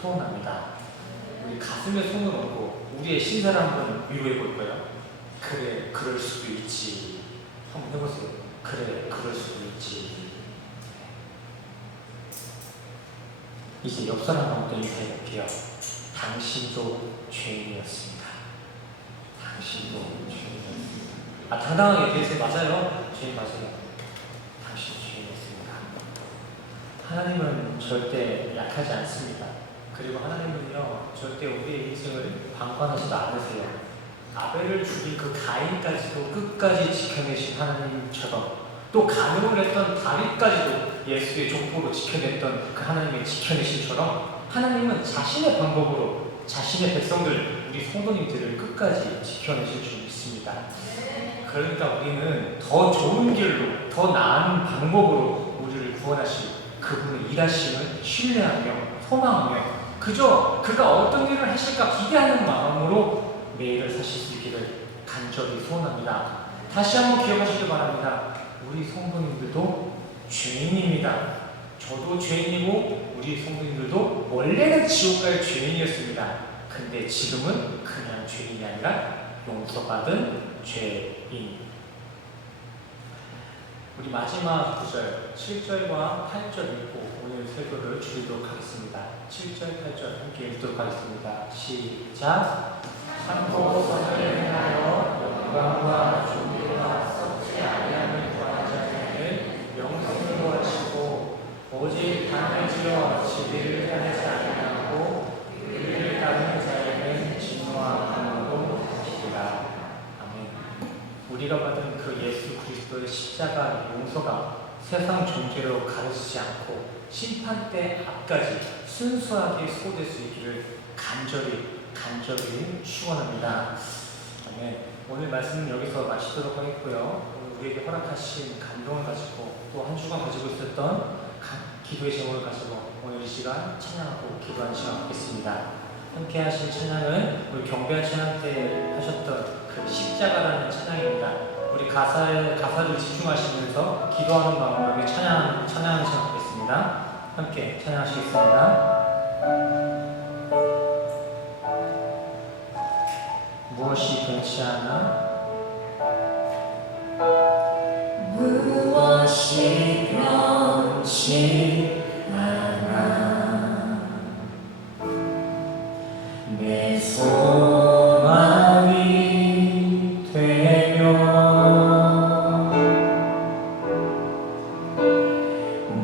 소원합니다. 우리 가슴에 손을 얹고 우리의 신사를 한번 위로해 볼까요? 그래, 그럴 수도 있지. 한번 해보세요. 그래, 그럴 수도 있지. 이제 옆 사람하고 인사해 볼게요. 당신도 죄인이었습니다. 당신도 죄인이었습니다. 당당하게 얘기해주세요. 맞아요. 죄인 맞아요. 당신 죄인이었습니다. 하나님은 절대 약하지 않습니다. 그리고 하나님은요, 절대 우리의 인생을 방관하지도 않으세요. 아벨을 죽인 그 가인까지도 끝까지 지켜내신 하나님처럼, 또 간음을 했던 다윗까지도 예수의 족보로 지켜냈던 그 하나님의 지켜내심처럼, 하나님은 자신의 방법으로 자신의 백성들, 우리 성도님들을 끝까지 지켜내실 줄 믿습니다. 그러니까 우리는 더 좋은 길로, 더 나은 방법으로 우리를 구원하실 그분의 일하심을 신뢰하며 소망하며 그저 그가 어떤 일을 하실까 기대하는 마음으로 매일을 사실 수 있기를 간절히 소원합니다. 다시 한번 기억하시길 바랍니다. 우리 성도님들도 죄인입니다. 저도 죄인이고 우리 성도님들도 원래는 지옥 갈 죄인이었습니다. 근데 지금은 그냥 죄인이 아니라 용서받은 죄인. 우리 마지막 구절 7절과 8절 읽고 오늘 설교를 줄이도록 하겠습니다. 7절, 8절 함께 읽도록 하겠습니다. 시작. 참고 선을 행하여 영광과 존귀와 썩지 아니함을 구하는 자에게 명성을 하시고 오직 단을 지어 진리를 향하지 아니하고 의를 따르는 자에게는 진노와 분노로 하시리라. 아멘. 우리가 받은 그 예수 그리스도의 십자가 용서가 세상 존재로 가르치지 않고 심판대 앞까지 순수하게 수고될 수 있기를 간절히 축원합니다. 아멘. 오늘 말씀은 여기서 마치도록 하겠고요. 오늘 우리에게 허락하신 감동을 가지고 또 한 주간 가지고 있었던 기도의 제목을 가지고 오늘 이 시간 찬양하고 기도하는 시간 갖겠습니다. 함께 하신 찬양은 우리 경배한 찬양 때 하셨던 그 십자가라는 찬양입니다. 우리 가사를 집중하시면서 기도하는 마음으로 찬양하는 시간 갖겠습니다. 함께 찬양하시겠습니다. 무엇이 변치 않아? 무엇이 변치 않아 내 소망이 되며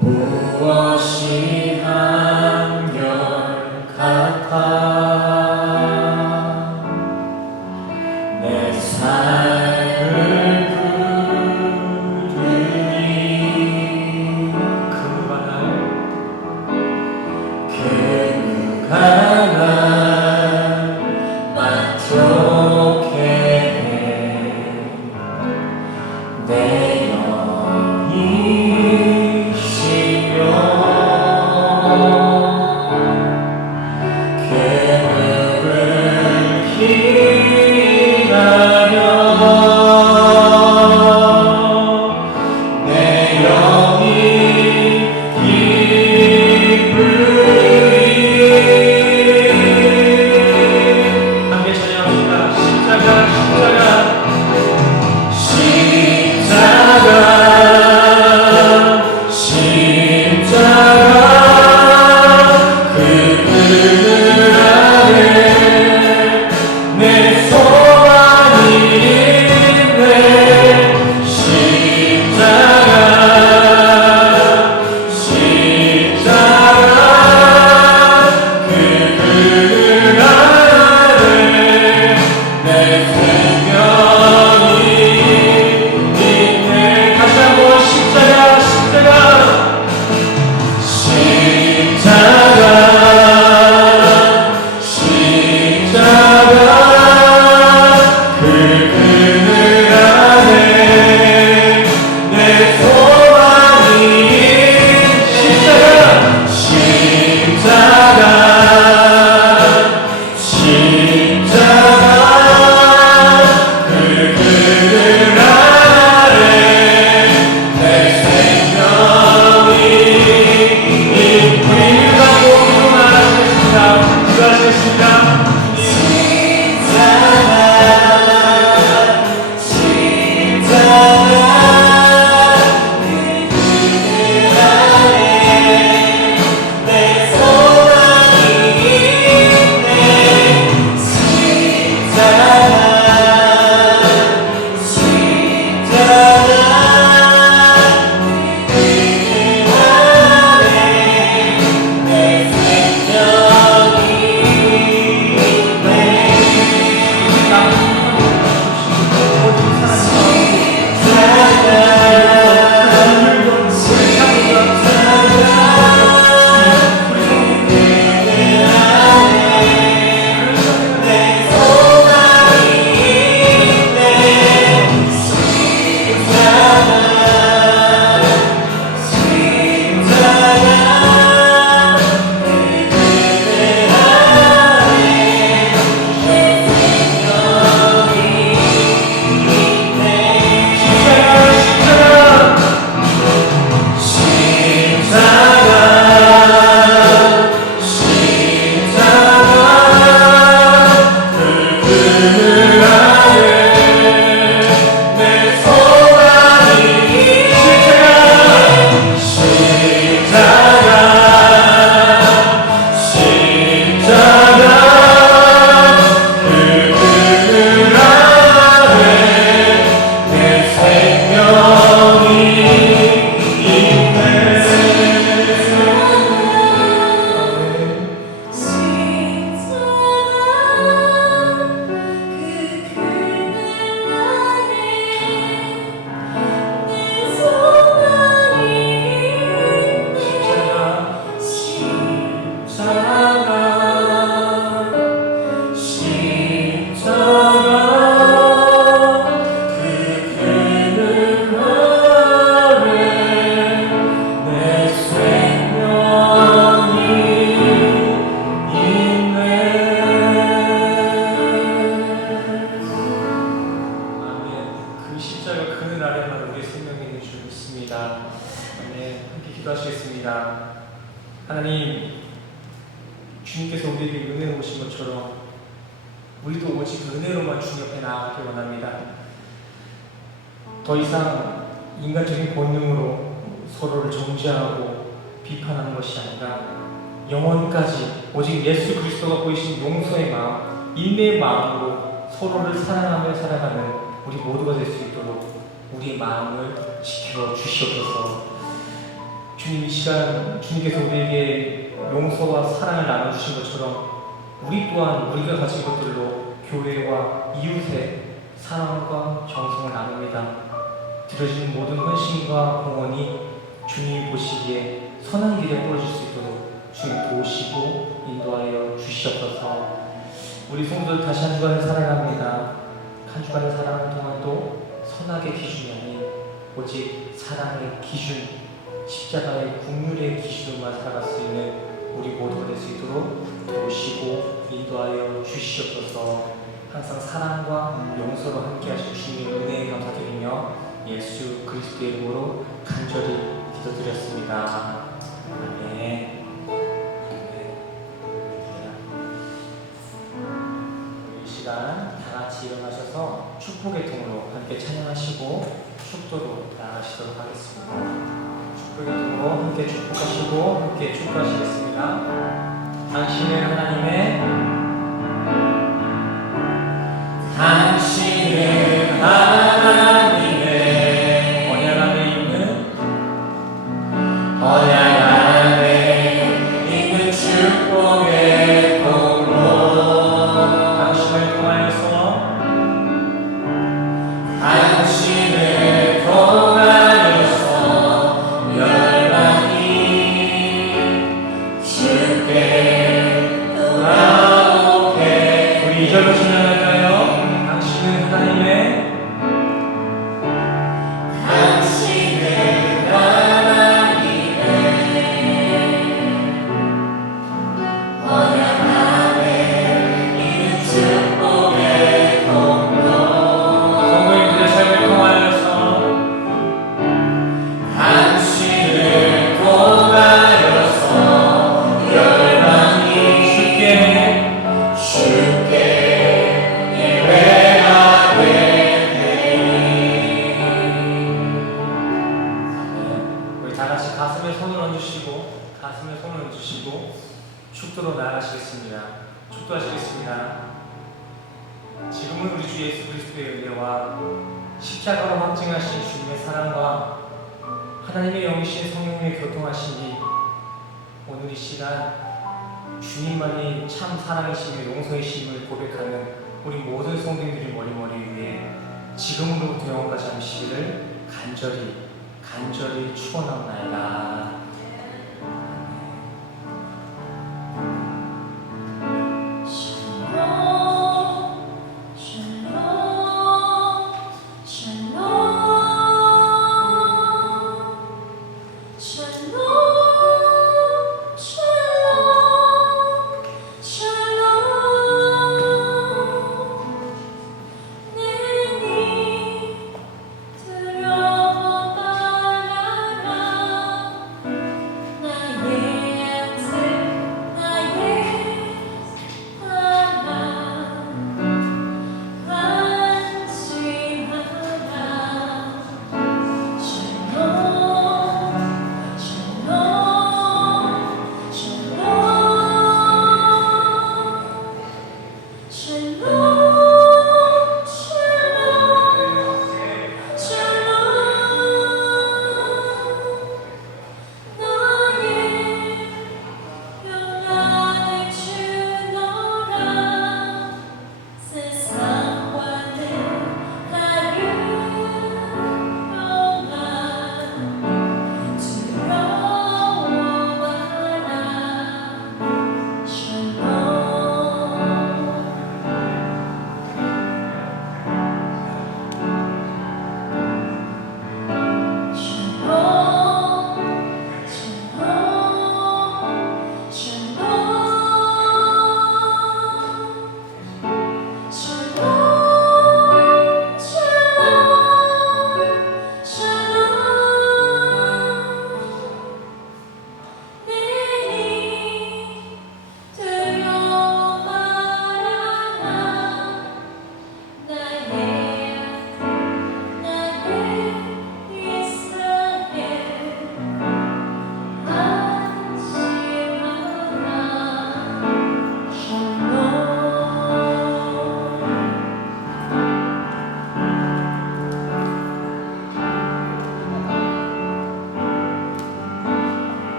무엇이 한결 같아 내 삶을 부르니 그가 날 만족해 내 영이시며 계획을 것입니다. 네, 함께 기도하시겠습니다. 하나님, 주님께서 우리에게 은혜로 오신 것처럼 우리도 오직 은혜로만 주님 옆에 나아가길 원합니다. 더 이상 인간적인 본능으로 서로를 정죄하고 비판하는 것이 아니라 영원까지 오직 예수 그리스도가 보이신 용서의 마음, 인내의 마음으로 서로를 사랑하며 살아가는 우리 모두가 될 수 있도록 우리의 마음을 지켜 주시옵소서. 주님, 이 시간 주님께서 우리에게 용서와 사랑을 나눠주신 것처럼 우리 또한 우리가 가진 것들로 교회와 이웃의 사랑과 정성을 나눕니다. 드려진 모든 헌신과 공헌이 주님이 보시기에 선한 길에 뿌려질 수 있도록 주님 도우시고 인도하여 주시옵소서. 우리 성도들 다시 한 주간을 살아갑니다. 한 주간을 살아가는 동안도 선악의 기준이 아닌 오직 사랑의 기준, 십자가의 국률의 기준으로만 살아갈 수 있는 우리 모두가 될 수 있도록 도우시고 인도하여 주시옵소서. 항상 사랑과 용서로 함께 하실 주님의 은혜에 감사드리며 예수 그리스도의 이름으로 간절히 기도드렸습니다. 아멘. 이 시간 다 같이 일어나셔서 축복의 통으로 함께 찬양하시고 축도로 나아가시도록 하겠습니다. 축복의 통으로 함께 축복하시고 함께 축복하시겠습니다. 당신은 하나님의 언약 안에 있는 축복의 통로 당신을 통하여서 열방이 주께 돌아오게. 우리 2절로 신앙할까요? 당신은 하나님의 언약 안에 있는 축복의 통로. 성도님들의 삶을 통하여서 당신을 통하여서 열방이 주께 예배하게 되리. 우리 다 같이 가슴에 손을 얹으시고 가슴에 손을 얹으시고 축도로 나아가시겠습니다. 축도하시겠습니다. 지금은 우리 주 예수 그리스도의 은혜와 십자가로 확증하신 주님의 사랑과 하나님의 영이신 성령님의 교통하심이 오늘 이 시간 주님만이 참 사랑이시며 용서이심을 고백하는 우리 모든 성도님들이 머리머리 위에 지금으로부터 영원까지 함시기를 간절히 축원하옵나이다.